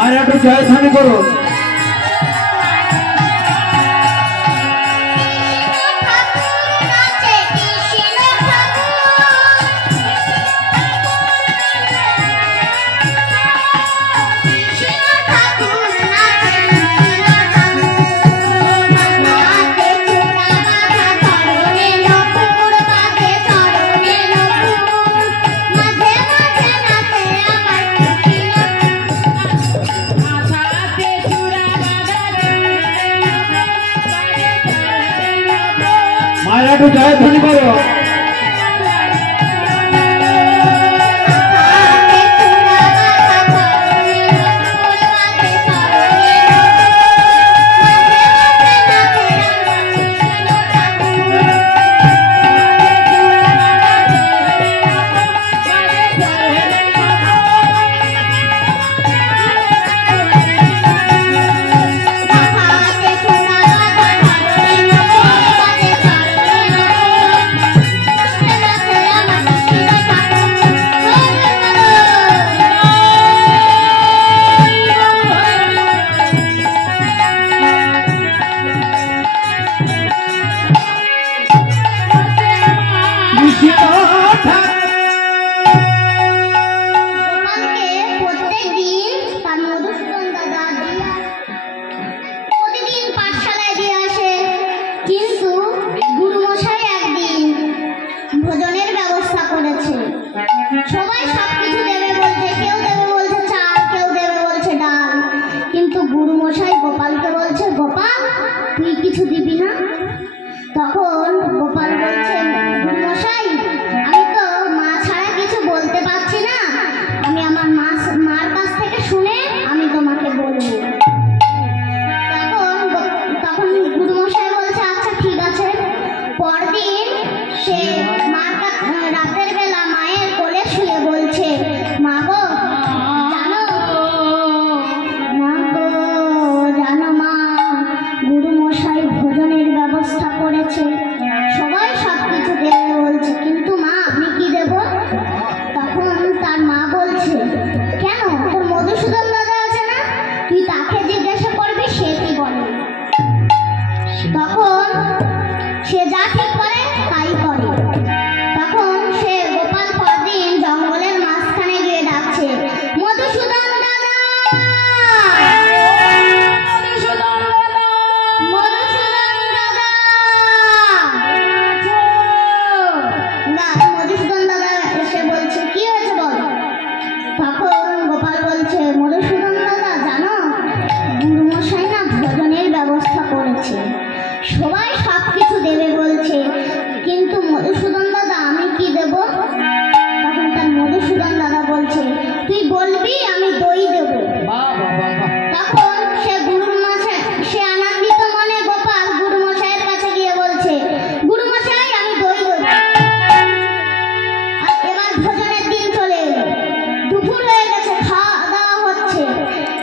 মায়ের একটু জয়ধ্বনি করো। মায়ের একটু জয়ধ্বনি করো। সবাই সবকিছু দেবে বলছে, কেউ দেবে বলছে চাল, কেউ দেবে বলছে ডাল, কিন্তু গুরু মশাই গোপালকে বলছে, গোপাল তুই কিছু দিবি না? তখন গোপাল বলছে, গুরু মশাই আমি তো মা ছাড়া কিছু বলতে পারছি না, আমি আমার মার কাছ থেকে শুনে আমি তোমাকে বলবো। তখন গুরু মশাই বলছে, আচ্ছা ঠিক আছে। পরদিন সে রাতের বেলা মায়ের কোলে শুয়ে বলছে, মা গো জানো মা, গুরু মশাই ভোজনের ব্যবস্থা করেছে, সবাই সবকিছু দেবে বলছে, কিন্তু মা আমি কি দেব? তখন তার মা বলছে, কেন তোর মধুসূদন দাদা আছে না, তুই তাকে জিজ্ঞাসা করবি সে কি বলে। তখন সে যা ঠিক করে তাই করে। তখন সে গোপাল পরদিন জঙ্গলের মাঝখানে গিয়ে ডাকছে, মধুসূদন দাদা, মধুসূদন দাদা। মধুসূদন দাদা এসে বলছে, কি হয়েছে বল? তখন গোপাল বলছে, মধুসূদন দাদা জানো, গুরু মশাই না ভোজনের ব্যবস্থা করেছে, সবাই সবকিছু দেবে বলছে, কিন্তু মধুসূদন দাদা আমি কি দেব? তখন তার মধুসূদন দাদা বলছে, তুই বলবি আমি দই দেব। তখন সে আনন্দিত মনে গোপাল গুরু মশাইয়ের কাছে গিয়ে বলছে, গুরু মশাই আমি দই দেব। আর এবার ভোজনের দিন চলে এলো, দুপুর হয়ে গেছে, খাওয়া দাওয়া হচ্ছে,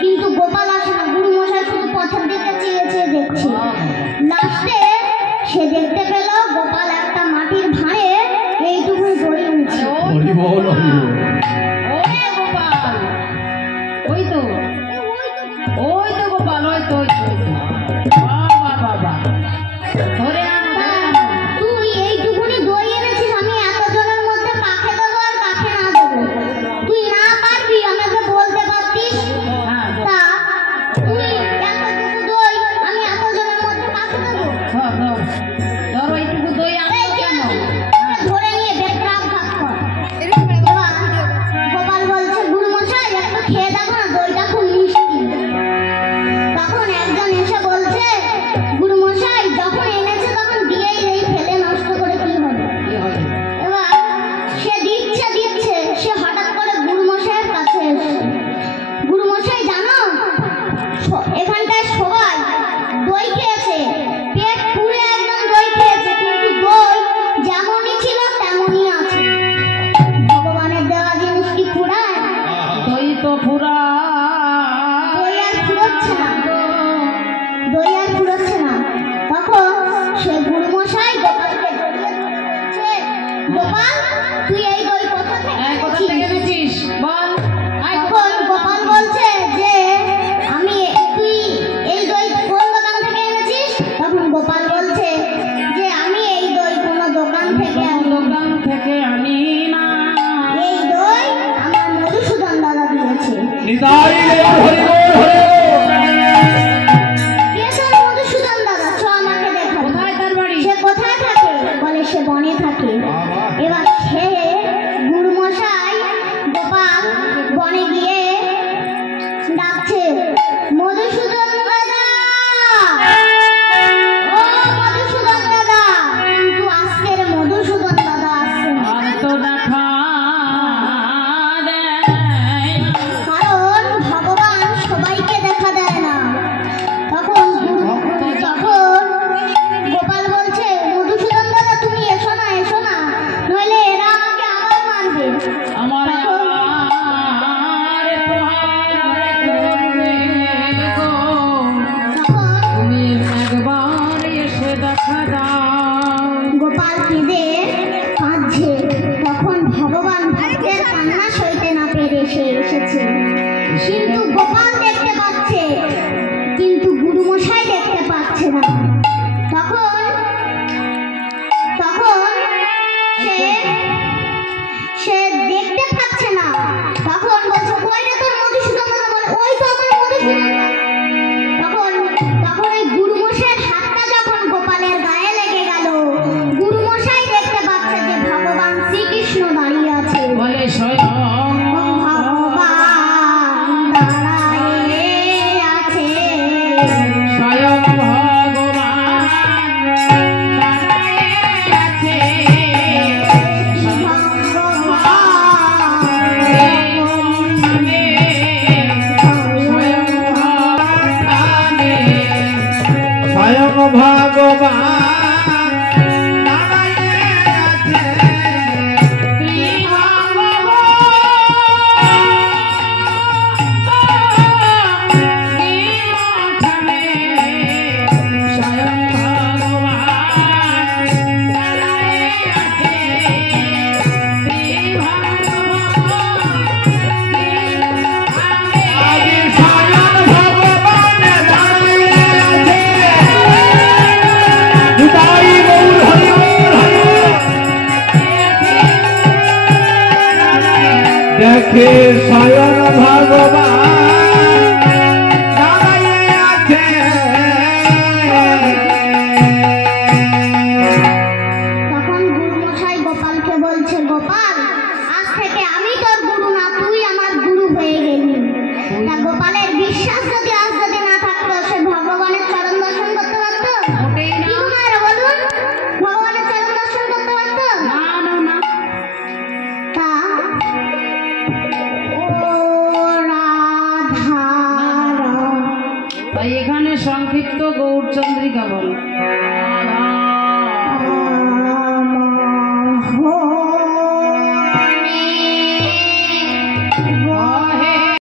কিন্তু গোপাল আসে না। গুরু মশাই শুধু পথের দিকে চেয়ে চেয়ে দেখছে। লাস্টে সে দেখতে পেল গোপাল একটা মাটির ভাঁড়ে এইটুকু দই এনেছে। ওই তো গোপাল, ওই তো বাবা ধরে তুই এইটুকুনি দই এনেছিস, আমি এতজনের মধ্যে কাকে দেবো আর কাকে না দেবো? তুই না পারবি, আমাকে বলতে পারতিস। তা তুই এতটুকু দই আমি এতজনের মধ্যে কাকে দেবো? ধরো এইটুকু দই ধরে নিয়ে বেটরা ভাগ কর। এবার গোপাল বলছে, গুরু মশাই একটু খেয়ে দেখো না, দইটা খুব মিষ্টি। তখন একজন এসে পাচ্ছে, কিন্তু গোপাল দেখতে পাচ্ছে, কিন্তু গুরুমশাই দেখতে পাচ্ছে না। তখন তখন সে সে দেখতে পাচ্ছে না। তখন বলছে, ওই রে তোর মধুসূদন দাদা, বলে ওই তো আমার মধুসূদন দাদা। তখন তখন ওই গুরুমশাইয়ের হাতটা যখন গোপালের গায়ে লেগে গেল, গুরুমশাই দেখতে পাচ্ছে যে ভগবান শ্রীকৃষ্ণ দাঁড়িয়ে আছে। বলে স্বয়ং ভগবান দাঁড়িয়ে আছে, স্বয়ং ভগবান দাঁড়ায়ে আছে। স্বয়ং ভগবান দাঁড়াইয়ে আছে। আগে স্বয়ং ভগবান দাঁড়াইয়ে আছে। নিতাই গৌর হরি বল, হরি বল। দেখে স্বয়ং ভগবান দাঁড়াইয়ে আছে। তখন গুরুমশাই গোপালকে বলছে, গোপাল, আজ থেকে আমি তোর গুরু না, তুই আমার গুরু হয়ে গেলি। তা গোপালের বিশ্বাস যদি আজ যদি না থাকতো, সে ভগবানের চরণ দর্শন করতে পারতো? মোটেই না। কি মায়েরা বলুন, ভগবানের চরণ দর্শন করতে পারতো? না না না, তা ও রাধা, তাই এখানে সংক্ষিপ্ত গৌরচন্দ্রিকা বল।